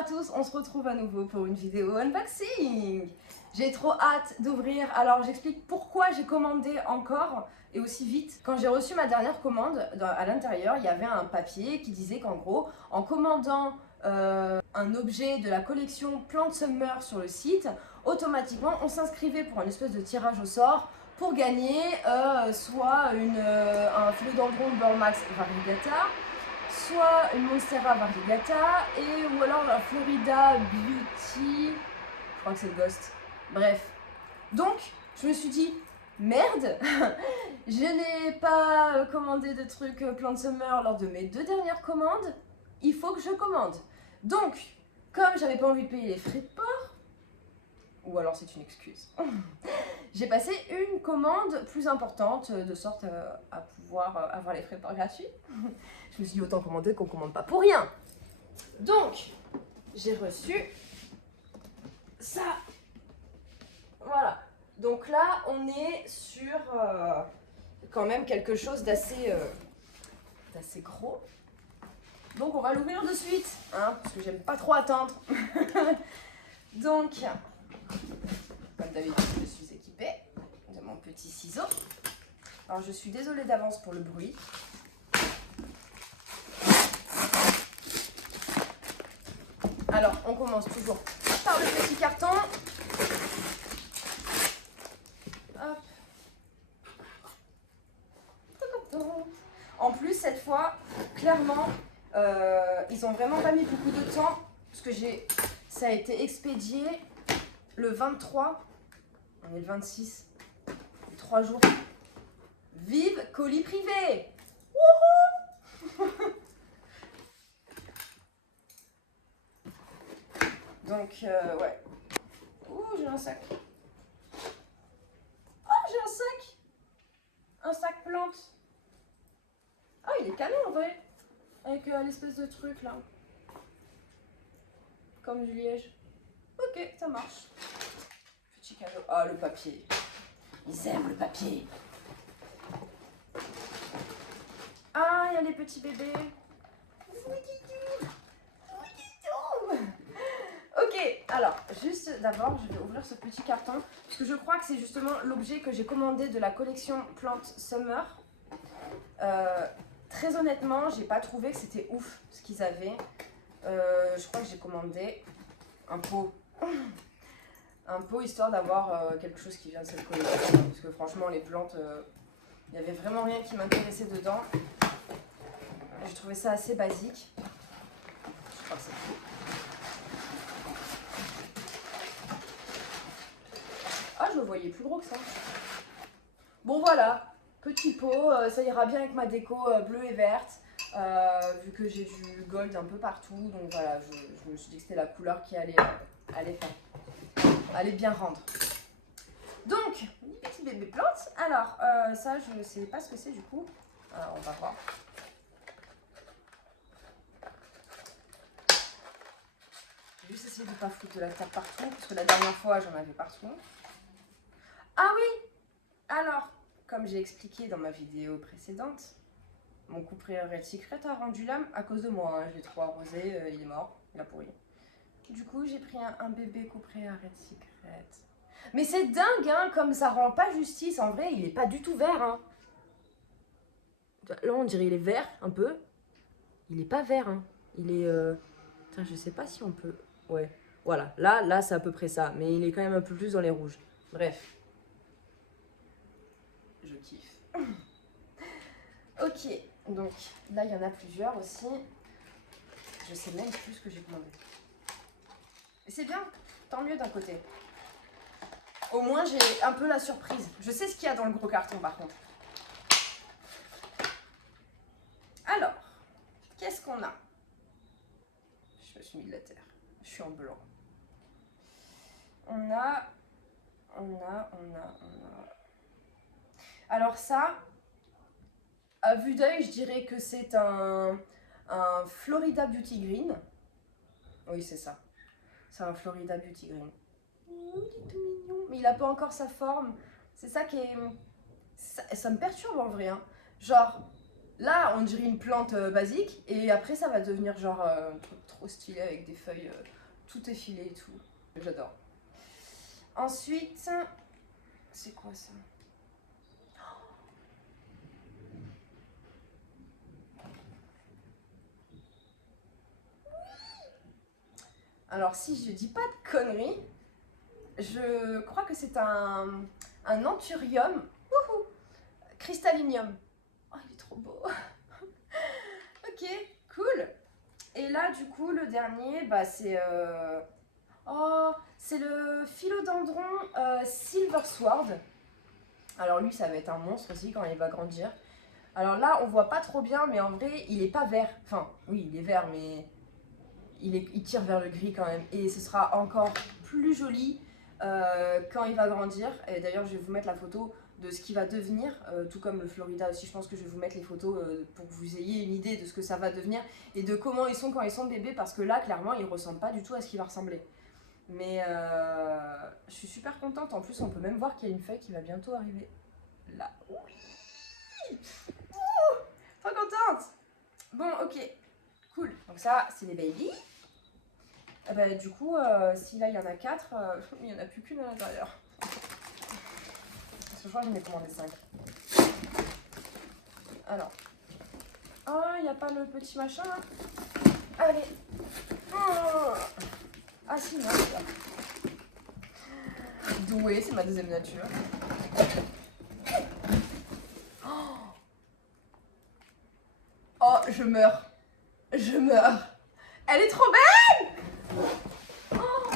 à tous, on se retrouve à nouveau pour une vidéo unboxing. J'ai trop hâte d'ouvrir, alors j'explique pourquoi j'ai commandé encore et aussi vite. Quand j'ai reçu ma dernière commande, à l'intérieur il y avait un papier qui disait qu'en gros, en commandant un objet de la collection Plant Summer sur le site, automatiquement on s'inscrivait pour une espèce de tirage au sort pour gagner soit un philodendron Burmax variegata, soit une Monstera variegata, ou alors la Florida Beauty, je crois que c'est le Ghost. Bref. Donc, je me suis dit, merde, je n'ai pas commandé de trucs Plant Summer lors de mes 2 dernières commandes, il faut que je commande. Donc, comme j'avais pas envie de payer les frais de port, ou alors c'est une excuse, j'ai passé une commande plus importante de sorte à pouvoir avoir les frais de port gratuits. Je me suis dit autant commander qu'on commande pas pour rien. Donc, j'ai reçu ça. Voilà. Donc là, on est sur quand même quelque chose d'assez gros. Donc on va l'ouvrir de suite, hein, parce que j'aime pas trop attendre. Donc, comme d'habitude, je suis équipée de mon petit ciseau. Alors je suis désolée d'avance pour le bruit. Alors, on commence toujours par le petit carton. Hop. En plus, cette fois, clairement, ils ont vraiment pas mis beaucoup de temps, parce que ça a été expédié le 23, on est le 26, 3 jours. Vive colis privé! Wouhou! Donc, ouais. Ouh, j'ai un sac. Oh, j'ai un sac! Un sac plante. Ah, il est canon en vrai. Avec l'espèce de truc là. Comme du liège. Ok, ça marche. Petit cadeau. Ah, le papier. Ils aiment le papier. Ah, il y a les petits bébés. Ok, alors, juste d'abord, je vais ouvrir ce petit carton, puisque je crois que c'est justement l'objet que j'ai commandé de la collection Plant Summer. Très honnêtement, j'ai pas trouvé que c'était ouf ce qu'ils avaient. Je crois que j'ai commandé un pot. Un pot histoire d'avoir quelque chose qui vient de cette collection. Parce que franchement, les plantes, il n'y avait vraiment rien qui m'intéressait dedans. J'ai trouvé ça assez basique. Je crois que c'est tout. Ah, je le voyais plus gros que ça. Bon, voilà. Petit pot, ça ira bien avec ma déco bleue et verte. Vu que j'ai du gold un peu partout. Donc voilà, je me suis dit que c'était la couleur qui allait bien rendre. Donc, une petite bébé plante. Alors, ça, je ne sais pas ce que c'est du coup. Alors, on va voir. J'ai juste essayé de ne pas foutre de la terre partout, parce que la dernière fois, j'en avais partout. Ah oui! Alors, comme j'ai expliqué dans ma vidéo précédente, mon couperet Red Secret a rendu l'âme à cause de moi. Hein. Je l'ai trop arrosé, il est mort, il a pourri. Du coup, j'ai pris un bébé couperet à Red Secret. Mais c'est dingue, hein, comme ça rend pas justice. En vrai, il est pas du tout vert. Hein. Là, on dirait il est vert, un peu. Il est pas vert, hein. Il est... Putain, je sais pas si on peut... Ouais, voilà. Là, c'est à peu près ça. Mais il est quand même un peu plus dans les rouges. Bref. Je kiffe. Ok, donc là, il y en a plusieurs aussi. Je sais même plus ce que j'ai commandé. Et c'est bien, tant mieux d'un côté. Au moins, j'ai un peu la surprise. Je sais ce qu'il y a dans le gros carton, par contre. Alors, qu'est-ce qu'on a? Je me suis mis de la terre. Je suis en blanc. On a... Alors ça, à vue d'œil, je dirais que c'est un Florida Beauty Green. Oui, c'est ça. C'est un Florida Beauty Green. Oh, il est tout mignon. Mais il n'a pas encore sa forme. C'est ça qui est... Ça me perturbe en vrai. Hein. Genre, Là, on dirait une plante basique, et après, ça va devenir genre un truc trop stylé avec des feuilles tout effilées et tout. J'adore. Ensuite, c'est quoi ça? Alors, si je dis pas de conneries, je crois que c'est un anthurium. Wouhou, cristallinium. Oh, il est trop beau. Ok, cool. Et là, du coup, le dernier, bah, c'est oh, c'est le philodendron Silver Sword. Alors lui, ça va être un monstre aussi quand il va grandir. Alors là, on voit pas trop bien, mais en vrai, il est pas vert. Enfin, oui, il est vert, mais il tire vers le gris quand même. Et ce sera encore plus joli quand il va grandir. Et d'ailleurs, je vais vous mettre la photo de ce qu'il va devenir, tout comme le Florida aussi. Je pense que je vais vous mettre les photos pour que vous ayez une idée de ce que ça va devenir et de comment ils sont quand ils sont bébés, parce que là, clairement, ils ressemblent pas du tout à ce qu'il va ressembler. Mais je suis super contente. En plus, on peut même voir qu'il y a une feuille qui va bientôt arriver. Là. Oui. Trop contente. Bon, ok. Cool. Donc ça, c'est les babies. Et bah, du coup, si là, il y en a 4, il n'y en a plus qu'une à l'intérieur. Parce que je crois que j'en ai commandé 5. Alors. Oh, il n'y a pas le petit machin là. Allez. Oh. Ah si, non, c'est là. Douée, c'est ma deuxième nature. Oh, je meurs. Je meurs. Elle est trop belle. Oh,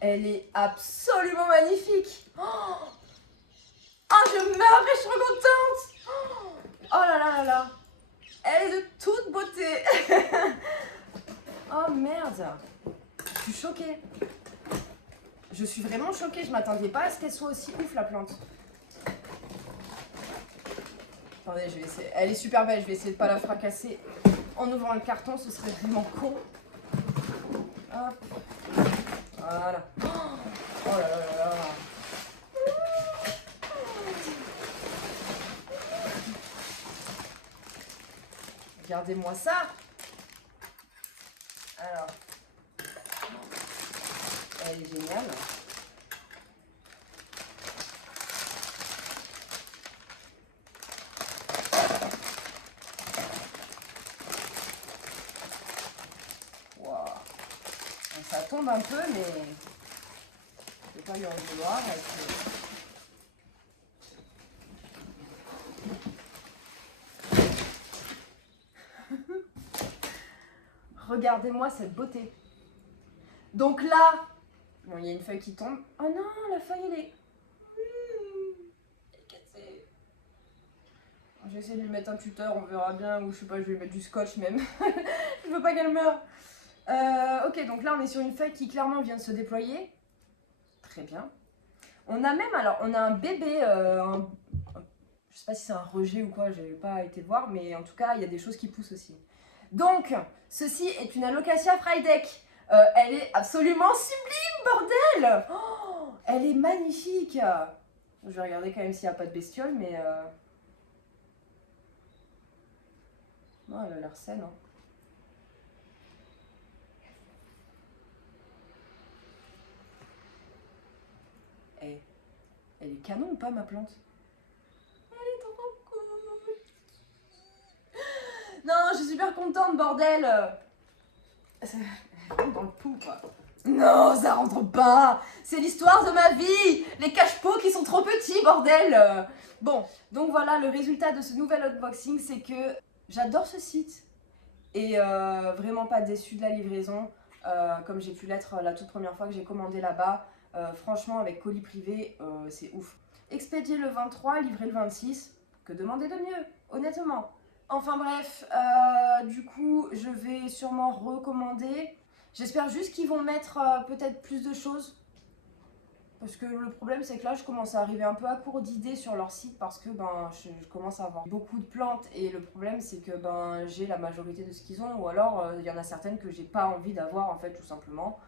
elle est absolument magnifique. Oh, je meurs et je suis trop contente. Oh là là là là. Elle est de toute beauté. Oh merde. Je suis choquée. Je suis vraiment choquée. Je m'attendais pas à ce qu'elle soit aussi ouf, la plante. Attendez, je vais essayer. Elle est super belle. Je vais essayer de pas la fracasser en ouvrant le carton. Ce serait vraiment con. Hop. Voilà. Oh là là là là. Regardez-moi ça. Alors. Elle est géniale. Wow. Ça tombe un peu, mais je ne vais pas lui en vouloir. Regardez-moi cette beauté. Donc là, bon, il y a une feuille qui tombe. Oh non, la feuille, elle est cassée. Je vais essayer de lui mettre un tuteur, on verra bien. Ou je sais pas, je vais lui mettre du scotch même. Je veux pas qu'elle meure. Ok, donc là, on est sur une feuille qui clairement vient de se déployer. Très bien. On a même, alors, on a un bébé, je sais pas si c'est un rejet ou quoi, j'ai pas été voir, mais en tout cas, il y a des choses qui poussent aussi. Donc, ceci est une Alocasia Frydek. Elle est absolument sublime, bordel. Oh, elle est magnifique. Je vais regarder quand même s'il n'y a pas de bestiole, mais... Non, elle a l'air saine. Hein. Elle est canon ou pas, ma plante? Elle est trop cool. Non, je suis super contente, bordel. Ça rentre dans le pou, quoi. Non, ça rentre pas. C'est l'histoire de ma vie. Les cache-pots qui sont trop petits, bordel. Bon, donc voilà, le résultat de ce nouvel unboxing, c'est que j'adore ce site. Et vraiment pas déçue de la livraison, comme j'ai pu l'être la toute première fois que j'ai commandé là-bas. Franchement, avec colis privé, c'est ouf. Expédié le 23, livré le 26. Que demander de mieux, honnêtement. Enfin bref, du coup, je vais sûrement recommander. J'espère juste qu'ils vont mettre peut-être plus de choses. Parce que le problème, c'est que là, je commence à arriver un peu à court d'idées sur leur site parce que ben, je commence à avoir beaucoup de plantes. Et le problème, c'est que ben, j'ai la majorité de ce qu'ils ont. Ou alors, il y en a certaines que j'ai pas envie d'avoir, en fait, tout simplement.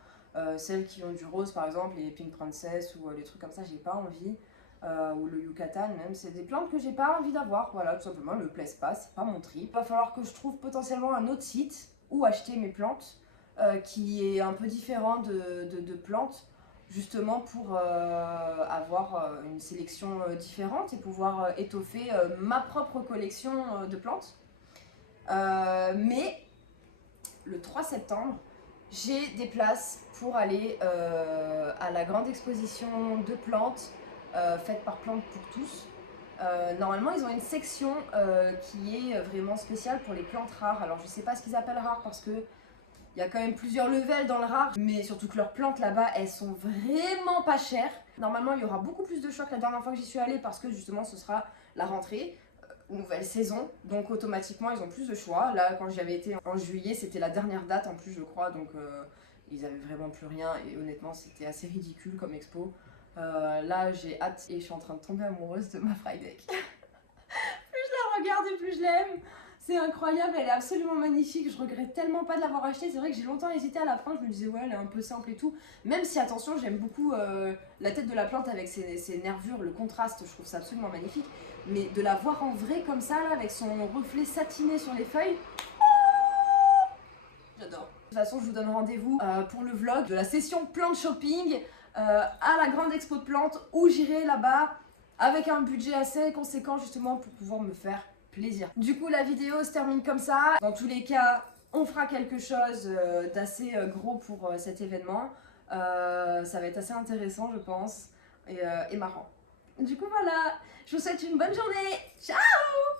Celles qui ont du rose, par exemple, les Pink Princess ou les trucs comme ça, j'ai pas envie. ou le Yucatan même, c'est des plantes que j'ai pas envie d'avoir, voilà, tout simplement, elles me plaisent pas, c'est pas mon trip. Il va falloir que je trouve potentiellement un autre site où acheter mes plantes, qui est un peu différent de plantes, justement pour avoir une sélection différente et pouvoir étoffer ma propre collection de plantes. Mais le 3 septembre, j'ai des places pour aller à la grande exposition de plantes faite par Plantes pour tous. Normalement, ils ont une section qui est vraiment spéciale pour les plantes rares. Alors, je sais pas ce qu'ils appellent rares parce que il y a quand même plusieurs levels dans le rare, mais surtout que leurs plantes là-bas, elles sont vraiment pas chères. Normalement, il y aura beaucoup plus de choix que la dernière fois que j'y suis allée parce que justement, ce sera la rentrée, nouvelle saison, donc automatiquement, ils ont plus de choix. Là, quand j'y avais été en juillet, c'était la dernière date en plus, je crois, donc ils avaient vraiment plus rien et honnêtement, c'était assez ridicule comme expo. Là, j'ai hâte et je suis en train de tomber amoureuse de ma Friday. Plus je la regarde et plus je l'aime. C'est incroyable, elle est absolument magnifique, je regrette tellement pas de l'avoir achetée, c'est vrai que j'ai longtemps hésité à la fin, je me disais ouais elle est un peu simple et tout, même si attention j'aime beaucoup la tête de la plante avec ses nervures, le contraste, je trouve ça absolument magnifique, mais de la voir en vrai comme ça là, avec son reflet satiné sur les feuilles, j'adore. De toute façon je vous donne rendez-vous pour le vlog de la session plante shopping à la grande expo de plantes où j'irai là-bas avec un budget assez conséquent justement pour pouvoir me faire plaisir. Du coup la vidéo se termine comme ça. Dans tous les cas on fera quelque chose d'assez gros pour cet événement. Ça va être assez intéressant je pense et marrant. Du coup voilà, je vous souhaite une bonne journée. Ciao!